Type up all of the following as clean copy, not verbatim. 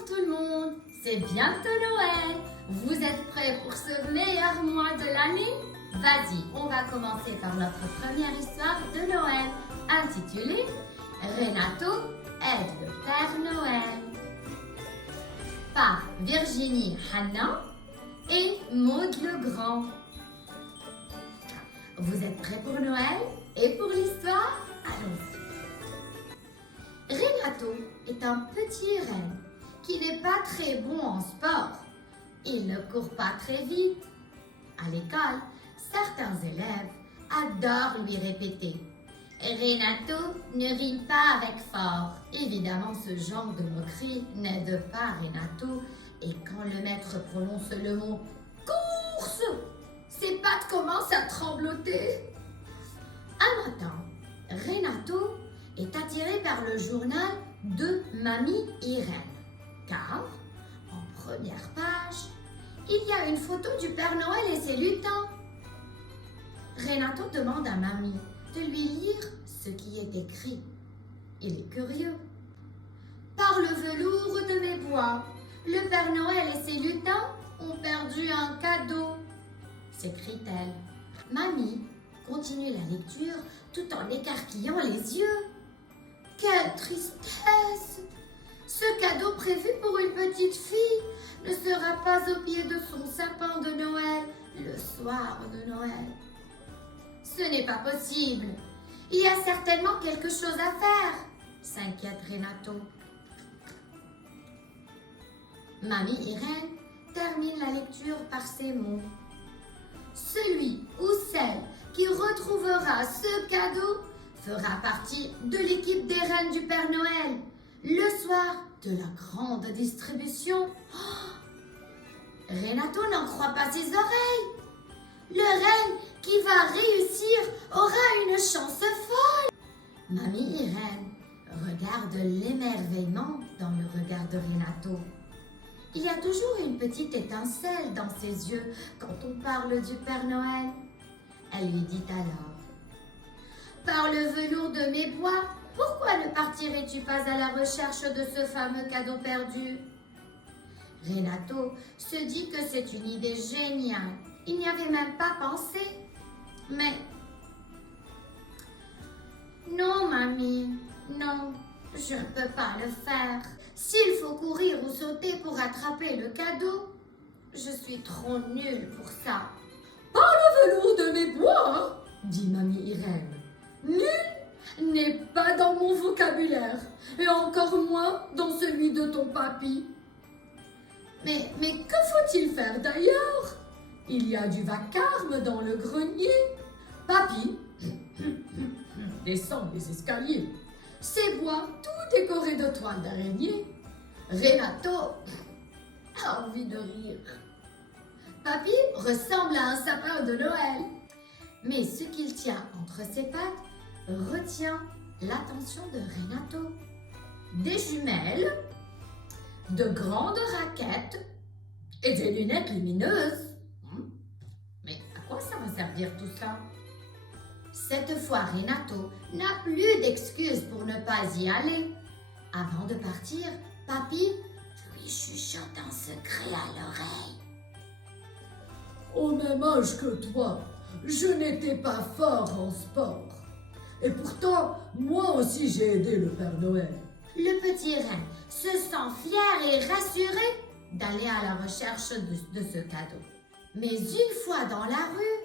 Bonjour tout le monde, c'est bientôt Noël. Vous êtes prêts pour ce meilleur mois de l'année? Vas-y, on va commencer par notre première histoire de Noël, intitulée Renato aide le Père Noël, par Virginie Hanna et Maud Legrand. Vous êtes prêts pour Noël et pour l'histoire? Allons-y. Renato est un petit renne qui n'est pas très bon en sport. Il ne court pas très vite. À l'école, certains élèves adorent lui répéter « Renato ne rime pas avec fort ». Évidemment, ce genre de moquerie n'aide pas Renato et quand le maître prononce le mot « course », ses pattes commencent à trembloter. Un matin, Renato est attiré par le journal de Mamie Irène, car en première page, il y a une photo du Père Noël et ses lutins. Renato demande à Mamie de lui lire ce qui est écrit. Il est curieux. Par le velours de mes bois, le Père Noël et ses lutins ont perdu un cadeau, s'écrie-t-elle. Mamie continue la lecture tout en écarquillant les yeux. Quelle tristesse! Ce cadeau prévu pour une petite fille ne sera pas au pied de son sapin de Noël le soir de Noël. Ce n'est pas possible. Il y a certainement quelque chose à faire, s'inquiète Renato. Mamie Irène termine la lecture par ces mots. Celui ou celle qui retrouvera ce cadeau fera partie de l'équipe des reines du Père Noël le soir de la grande distribution. Oh! Renato n'en croit pas ses oreilles. Le reine qui va réussir aura une chance folle. Mamie Irène regarde l'émerveillement dans le regard de Renato. Il y a toujours une petite étincelle dans ses yeux quand on parle du Père Noël. Elle lui dit alors: par le velours de mes bois, pourquoi ne partirais-tu pas à la recherche de ce fameux cadeau perdu? Renato se dit que c'est une idée géniale. Il n'y avait même pas pensé. Mais non, mamie, non, je ne peux pas le faire. S'il faut courir ou sauter pour attraper le cadeau, je suis trop nulle pour ça. Par le velours de mes bois, dit mamie Irène. Nul n'est pas dans mon vocabulaire, et encore moins dans celui de ton papy. Mais que faut-il faire d'ailleurs? Il y a du vacarme dans le grenier. Papy descend les escaliers, ses bois tout décorés de toiles d'araignée. Renato a envie de rire. Papy ressemble à un sapin de Noël, mais ce qu'il tient entre ses pattes retient l'attention de Renato. Des jumelles, de grandes raquettes et des lunettes lumineuses. Mais à quoi ça va servir tout ça? Cette fois, Renato n'a plus d'excuses pour ne pas y aller. Avant de partir, papy lui chuchote un secret à l'oreille. Au même âge que toi, je n'étais pas fort en sport. Et pourtant, moi aussi j'ai aidé le Père Noël. Le petit reine se sent fier et rassuré d'aller à la recherche de ce cadeau. Mais une fois dans la rue,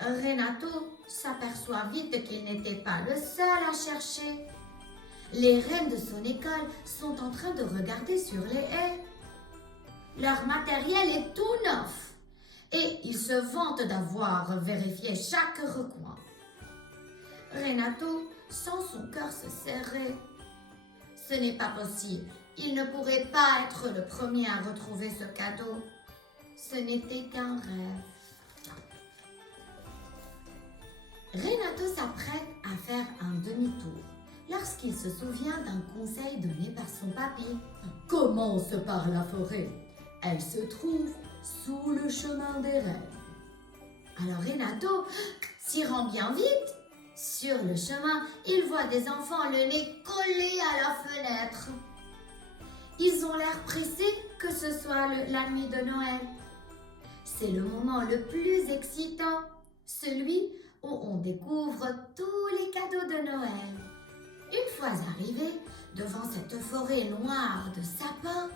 Renato s'aperçoit vite qu'il n'était pas le seul à chercher. Les reines de son école sont en train de regarder sur les haies. Leur matériel est tout neuf et ils se vantent d'avoir vérifié chaque recoin. Renato sent son cœur se serrer. Ce n'est pas possible. Il ne pourrait pas être le premier à retrouver ce cadeau. Ce n'était qu'un rêve. Renato s'apprête à faire un demi-tour lorsqu'il se souvient d'un conseil donné par son papy. Commence par la forêt. Elle se trouve sous le chemin des reines. Alors Renato s'y rend bien vite. Sur le chemin, il voit des enfants le nez collé à la fenêtre. Ils ont l'air pressés que ce soit la nuit de Noël. C'est le moment le plus excitant, celui où on découvre tous les cadeaux de Noël. Une fois arrivé devant cette forêt noire de sapins,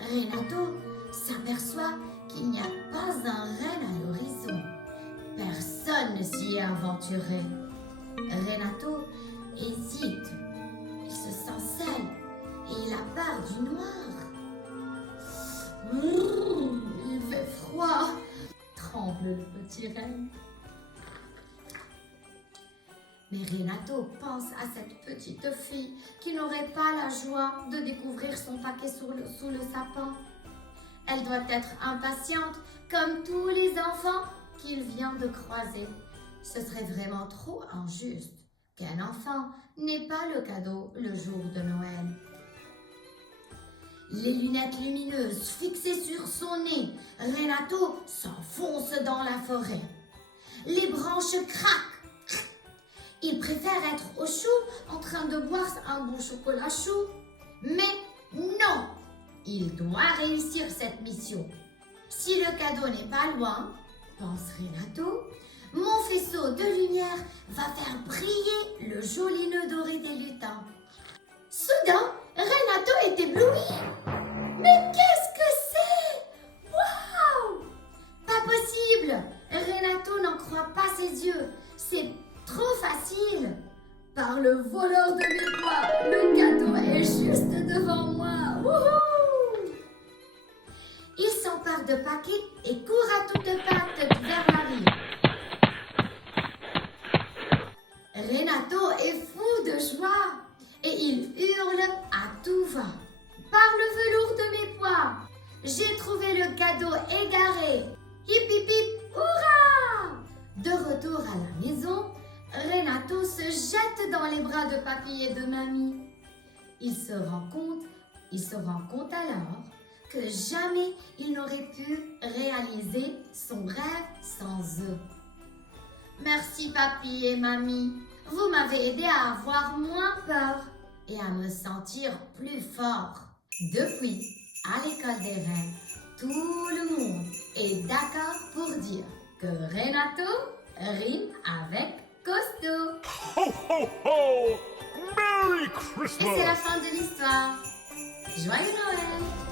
Renato s'aperçoit qu'il n'y a pas un renne à l'horizon. Personne ne s'y est aventuré. Renato hésite. Il se sent seul et il a peur du noir. Il fait froid, tremble le petit renne. Mais Renato pense à cette petite fille qui n'aurait pas la joie de découvrir son paquet sous le sapin. Elle doit être impatiente comme tous les enfants qu'il vient de croiser. Ce serait vraiment trop injuste qu'un enfant n'ait pas le cadeau le jour de Noël. Les lunettes lumineuses fixées sur son nez, Renato s'enfonce dans la forêt. Les branches craquent. Il préfère être au chaud en train de boire un bon chocolat chaud. Mais non, il doit réussir cette mission. Si le cadeau n'est pas loin, pense Renato, mon faisceau de lumière va faire briller le joli nœud doré des lutins. Soudain, Renato est ébloui. Mais qu'est-ce que c'est? Waouh! Pas possible! Renato n'en croit pas ses yeux. C'est trop facile. Par le voleur de mes pois, le cadeau est juste devant moi. Wouhou! Il s'empare de paquets et court à toute patte vers la rive. Renato est fou de joie et il hurle à tout va. Par le velours de mes pois, j'ai trouvé le cadeau égaré. Hip hip hip, hurrah! De retour à la maison, Renato se jette dans les bras de papy et de mamie. Il se rend compte alors que jamais il n'aurait pu réaliser son rêve sans eux. Merci papy et mamie, vous m'avez aidé à avoir moins peur et à me sentir plus fort. Depuis, à l'école des rêves, tout le monde est d'accord pour dire que Renato rime avec costaud. Ho, ho, ho! Merry Et Christmas! c'est la fin de l'histoire. Joyeux Noël!